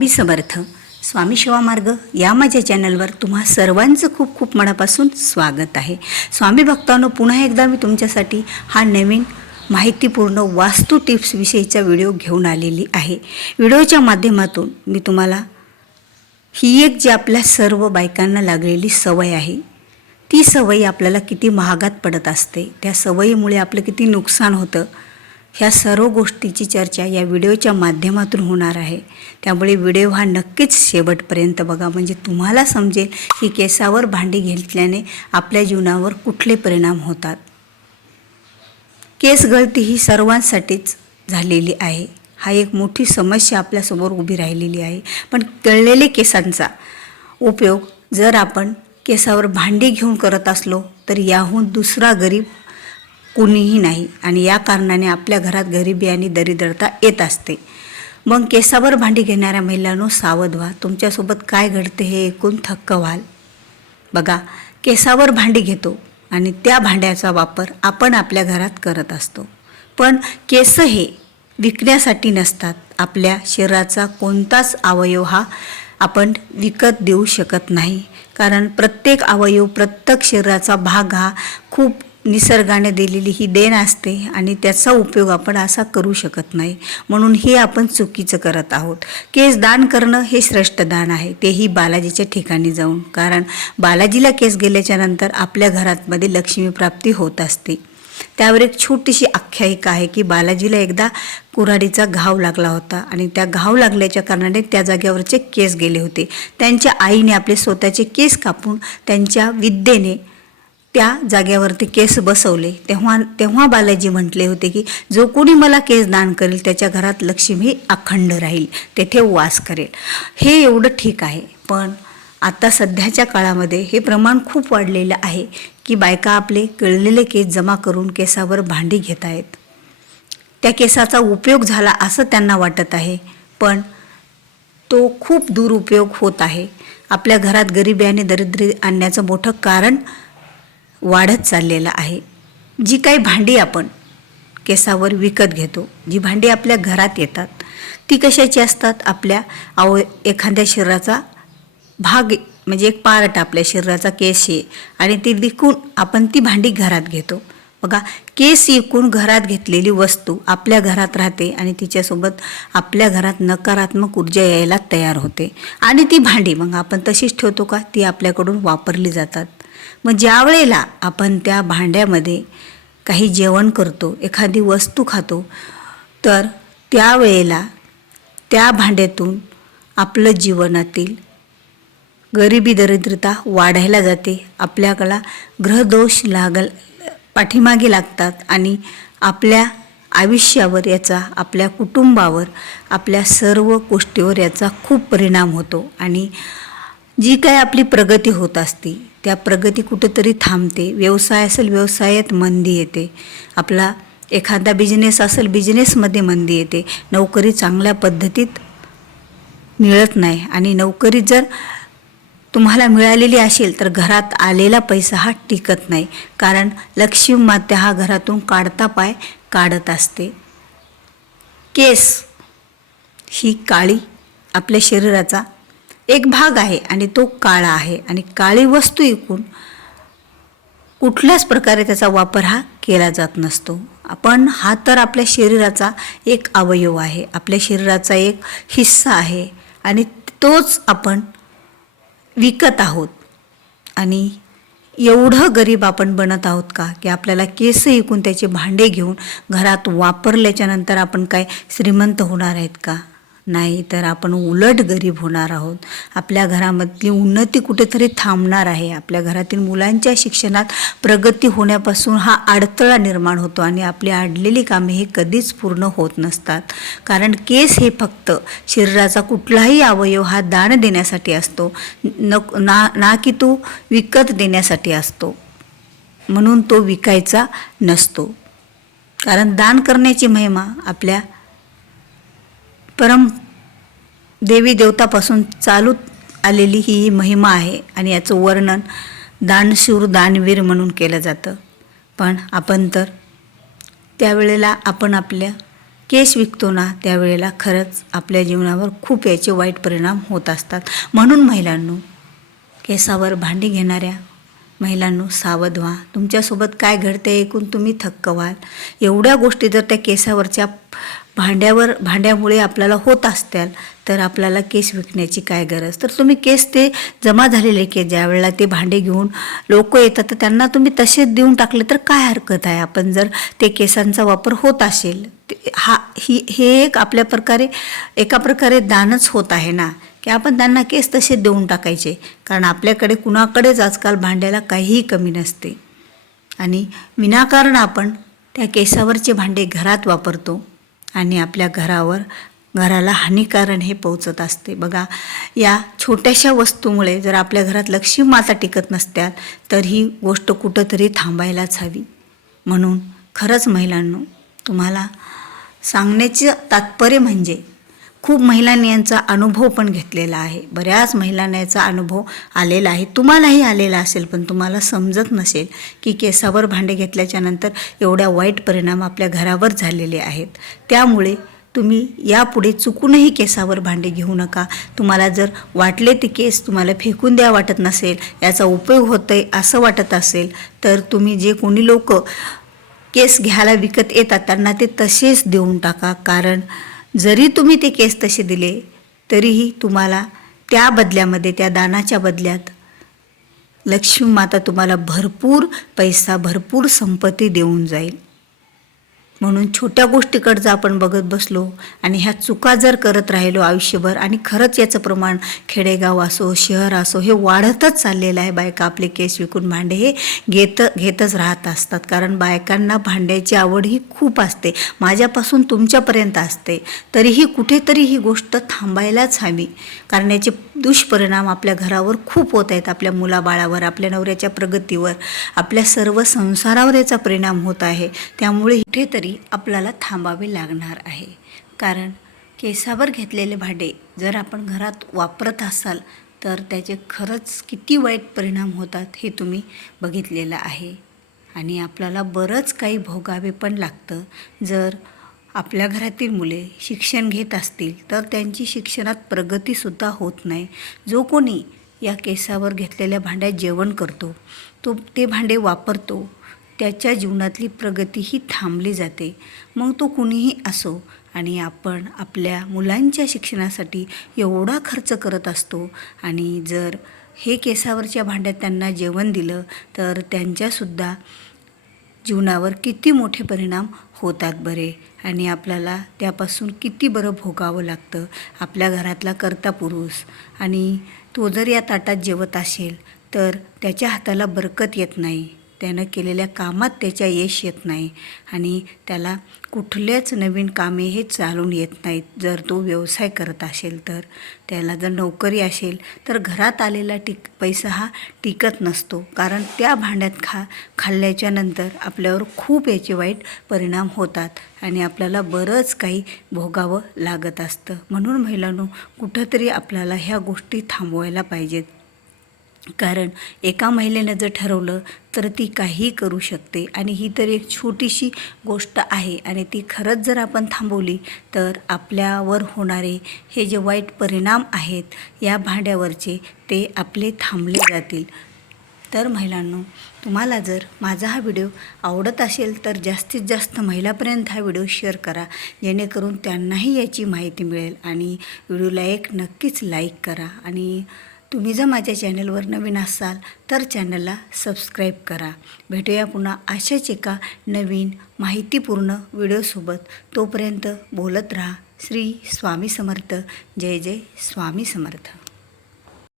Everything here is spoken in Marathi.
मी समर्थ स्वामी सेवा मार्ग या माझ्या चॅनलवर तुम्हा सर्वांचं खूप खूप मनापासून स्वागत आहे। स्वामी भक्तांनो, पुन्हा एकदा मी तुमच्यासाठी हा नवीन माहितीपूर्ण वास्तू टिप्स विषयीचा व्हिडिओ घेऊन आलेली आहे। व्हिडिओच्या माध्यमातून मी तुम्हाला ही एक जी आपल्या सर्व बायकांना लागलेली सवय आहे, ती सवय आपल्याला किती महागात पडत असते, त्या सवयीमुळे आपलं किती नुकसान होतं, ह्या सर्व गोष्टीची चर्चा या व्हिडिओच्या माध्यमातून होणार आहे। त्यामुळे व्हिडिओ हा नक्कीच शेवटपर्यंत बघा, म्हणजे तुम्हाला समजेल की केसावर भांडी घेतल्याने आपल्या जीवनावर कुठले परिणाम होतात। केस गळती ही सर्वांसाठीच झालेली आहे, हा एक मोठी समस्या आपल्यासमोर उभी राहिलेली आहे। पण गळलेले केसांचा उपयोग जर आपण केसावर भांडी घेऊन करत असलो तर याहून दुसरा गरीब कोणीही नाही, आणि या कारणाने आपल्या घरात गरिबी आणि दरिद्रता येत असते। मग केसावर भांडी घेणाऱ्या महिलांनो, सावध व्हा, तुमच्यासोबत काय घडते हे ऐकून थक्क व्हाल। बघा, केसावर भांडी घेतो आणि त्या भांड्याचा वापर आपण आपल्या घरात करत असतो, पण केस हे विकण्यासाठी नसतात। आपल्या शरीराचा कोणताच अवयव हा आपण विकत देऊ शकत नाही, कारण प्रत्येक अवयव, प्रत्येक शरीराचा भाग हा खूप निसर्गाने दिलेली ही देण असते आणि त्याचा उपयोग आपण असा करू शकत नाही, म्हणून हे आपण चुकीचं करत आहोत। केस दान करणं हे श्रेष्ठ दान आहे, तेही बालाजीच्या ठिकाणी जाऊन, कारण बालाजीला केस गेल्याच्या नंतर आपल्या घरामध्ये लक्ष्मी प्राप्ती होत असते। त्यावर एक छोटीशी आख्यायिका आहे की बालाजीला एकदा कुऱ्हाडीचा घाव लागला होता आणि त्या घाव लागल्याच्या कारणाने त्या जागेवरचे केस गेले होते। त्यांच्या आईने आपले स्वतःचे केस कापून त्यांच्या विद्येने त्या जागेवरती केस बसवले। तेव्हा बालाजी म्हटले होते की जो कोणी मला केस दान करेल त्याच्या घरात लक्ष्मी अखंड राहील, तेथे वास करेल। हे एवढं ठीक आहे, पण आता सध्याच्या काळामध्ये हे प्रमाण खूप वाढलेलं आहे की बायका आपले गळलेले केस जमा करून केसावर भांडी घेत आहेत। त्या केसाचा उपयोग झाला असं त्यांना वाटत आहे, पण तो खूप दुरुपयोग होत आहे। आपल्या घरात गरिबी आणि दरिद्री आणण्याचं मोठं कारण वाढत चाललेलं आहे। जी काही भांडी आपण केसावर विकत घेतो, जी भांडी आपल्या घरात येतात, ती कशाची असतात? आपल्या एखाद्या शरीराचा भाग, म्हणजे एक पार्ट आपल्या शरीराचा केस आहे, आणि ती विकून आपण ती भांडी घरात घेतो। बघा, केस विकून घरात घेतलेली वस्तू आपल्या घरात राहते आणि तिच्यासोबत आपल्या घरात नकारात्मक ऊर्जा यायला तयार होते, आणि ती भांडी मग आपण तशीच ठेवतो का? ती आपल्याकडून वापरली जातात। मग ज्या वेळेला आपण त्या भांड्यामध्ये काही जेवण करतो, एखादी वस्तू खातो, तर त्यावेळेला त्या भांड्यातून आपलं जीवनातील गरिबी दरिद्रता वाढायला जाते। आपल्याला ग्रहदोष पाठीमागे लागतात आणि आपल्या आयुष्यावर याचा, आपल्या कुटुंबावर, आपल्या सर्व गोष्टीवर याचा खूप परिणाम होतो, आणि जी काय आपली प्रगती होत असते त्या प्रगती कुठेतरी थांबते। व्यवसाय असेल, व्यवसायात मंदी येते, आपला एखादा बिझनेस असेल, बिझनेसमध्ये मंदी येते, नोकरी चांगल्या पद्धतीत मिळत नाही, आणि नोकरी जर तुम्हाला मिळालेली असेल तर घरात आलेला पैसा हा टिकत नाही, कारण लक्ष्मी माता हा घरातून काढता पाय काढत असते। केस ही काळी आपल्या शरीराचा एक भाग आहे आणि तो काळा आहे, आणि काळी वस्तू विकून कुठल्याच प्रकारे त्याचा वापर हा केला जात नसतो। आपण हा तर आपल्या शरीराचा एक अवयव आहे, आपल्या शरीराचा एक हिस्सा आहे, आणि तोच आपण विकत आहोत। आणि एवढं गरीब आपण बनत आहोत का की आपल्याला केस विकून त्याचे भांडे घेऊन घरात वापरल्याच्या नंतर आपण काय श्रीमंत होणार आहेत का? नाही, तर आपण उलट गरीब होणार आहोत। आपल्या घरामधली उन्नती कुठेतरी थांबणार आहे, आपल्या घरातील मुलांच्या शिक्षणात प्रगती होण्यापासून हा अडथळा निर्माण होतो, आणि आपली अडलेली कामे हे कधीच पूर्ण होत नसतात, कारण केस हे फक्त शरीराचा कुठलाही अवयव हा दान देण्यासाठी असतो, ना की तो विकत देण्यासाठी असतो, म्हणून तो विकायचा नसतो। कारण दान करण्याची महिमा आपल्या देवी देवतापासून चालू आलेली ही महिमा आहे, आणि याचं वर्णन दानशूर दानवीर म्हणून केलं जातं। पण आपण तर त्यावेळेला आपण आपल्या केस विकतो ना त्यावेळेला खरंच आपल्या जीवनावर खूप याचे वाईट परिणाम होत असतात. म्हणून महिलांनो, केसावर भांडी घेणाऱ्या महिलांनो सावध व्हा. तुमच्यासोबत काय घडते ऐकून तुम्ही थक्क व्हाल. एवढ्या गोष्टी जर त्या केसावरच्या भांड्यामुळे आपल्याला होत असत्याल तर आपल्याला केस विकण्याची काय गरज. तर तुम्ही केस ते जमा झालेले केस ज्या वेळेला ते भांडे घेऊन लोक येतात तर त्यांना तुम्ही तसेच देऊन टाकले तर काय हरकत आहे. आपण जर ते केसांचा वापर होत असेल हे एक एका प्रकारे दानच होत आहे ना, की आपण त्यांना केस तसे देऊन टाकायचे. कारण आपल्याकडे कुणाकडेच आजकाल भांड्याला काहीही कमी नसते आणि विनाकारण आपण त्या केसावरचे भांडे घरात वापरतो आणि आपल्या घराला हानिकारण हे पोहोचत असते. बघा, या छोट्याशा वस्तूमुळे जर आपल्या घरात लक्ष्मी माता टिकत नसत्याल तर ही गोष्ट कुठंतरी थांबायलाच हवी. म्हणून खरंच महिलांनो, तुम्हाला सांगण्याचं तात्पर्य म्हणजे खूप महिलांनी यांचा अनुभव पण घेतलेला आहे. बऱ्याच महिलांना याचा अनुभव आलेला आहे. तुम्हालाही आलेला असेल पण तुम्हाला समजत नसेल की केसावर भांडे घेतल्याच्या नंतर एवढ्या वाईट परिणाम आपल्या घरावर झालेले आहेत. त्यामुळे तुम्ही यापुढे चुकूनही केसावर भांडे घेऊ नका. तुम्हाला जर वाटले ते केस तुम्हाला फेकून द्या वाटत नसेल, याचा उपयोग होतोय असं वाटत असेल तर तुम्ही जे कोणी लोक केस घ्यायला विकत येतात त्यांना ते तसेच देऊन टाका. कारण जरी तुम्ही ते केस तसे दिले तरीही तुम्हाला त्या बदल्यामध्ये, त्या दानाच्या बदल्यात लक्ष्मी माता तुम्हाला भरपूर पैसा, भरपूर संपत्ती देऊन जाईल. म्हणून छोट्या गोष्टीकडचं आपण बघत बसलो आणि ह्या चुका जर करत राहिलो आयुष्यभर, आणि खरंच याचं प्रमाण खेडेगाव असो शहर असो हे वाढतच चाललेलं आहे. बायका आपले केस विकून भांडे हे घेतच राहत असतात. कारण बायकांना भांड्याची आवड ही खूप असते, माझ्यापासून तुमच्यापर्यंत असते. तरीही कुठेतरी ही गोष्ट थांबायलाच हवी. कारण याचे दुष्परिणाम आपल्या घरावर खूप होत आहेत. आपल्या मुलाबाळावर, आपल्या नवऱ्याच्या प्रगतीवर, आपल्या सर्व संसारावर याचा परिणाम होत आहे. त्यामुळे कुठेतरी आपल्याला थांबावे लागणार आहे. कारण केसावर घेतलेले भांडे जर आपण घरात वापरत असाल तर त्याचे खरंच किती वाईट परिणाम होतात हे तुम्ही बघितलेलं आहे. आणि आपल्याला बरंच काही भोगावे पण लागतं. जर आपल्या घरातील मुले शिक्षण घेत असतील तर त्यांची शिक्षणात प्रगतीसुद्धा होत नाही. जो कोणी या केसावर घेतलेल्या भांड्यात जेवण करतो, ते भांडे वापरतो, त्याच्या जीवनातली प्रगतीही थांबली जाते. मग तो कुणीही असो. आणि आपण आपल्या मुलांच्या शिक्षणासाठी एवढा खर्च करत असतो आणि जर हे केसावरच्या भांड्यात त्यांना जेवण दिलं तर त्यांच्यासुद्धा जीवनावर किती मोठे परिणाम होतात बरे. आणि आपल्याला त्यापासून किती बरं भोगावं लागतं. आपल्या घरातला कर्ता पुरुष आणि तो जर या ताटात जेवत असेल तर त्याच्या हाताला बरकत येत नाही, त्यानं केलेल्या कामात त्याच्या यश येत नाही आणि त्याला कुठल्याच नवीन कामे हे चालून येत नाहीत. जर तो व्यवसाय करत असेल तर, त्याला जर नोकरी असेल तर घरात आलेला पैसा हा टिकत नसतो. कारण त्या भांड्यात खाल्ल्याच्या नंतर आपल्यावर खूप याचे वाईट परिणाम होतात आणि आपल्याला बरंच काही भोगावं लागत असतं. म्हणून महिलांनो, कुठंतरी आपल्याला ह्या गोष्टी थांबवायला पाहिजेत. कारण एका महिलेनं जर ठरवलं तर ती काहीही करू शकते. आणि ही तर एक छोटीशी गोष्ट आहे आणि ती खरंच जर आपण थांबवली तर आपल्यावर होणारे हे जे वाईट परिणाम आहेत या भांड्यावरचे ते आपले थांबले जातील. तर महिलांनो, तुम्हाला जर माझा हा व्हिडिओ आवडत असेल तर जास्तीत जास्त महिलापर्यंत हा व्हिडिओ शेअर करा, जेणेकरून त्यांनाही याची माहिती मिळेल. आणि व्हिडिओला एक नक्कीच लाईक करा. आणि तुम्ही जर माझ्या चॅनलवर नवीन असाल तर चॅनलला सबस्क्राईब करा. भेटूया पुन्हा अशाच एका नवीन माहितीपूर्ण व्हिडिओसोबत. तोपर्यंत बोलत राहा. श्री स्वामी समर्थ. जय जय स्वामी समर्थ.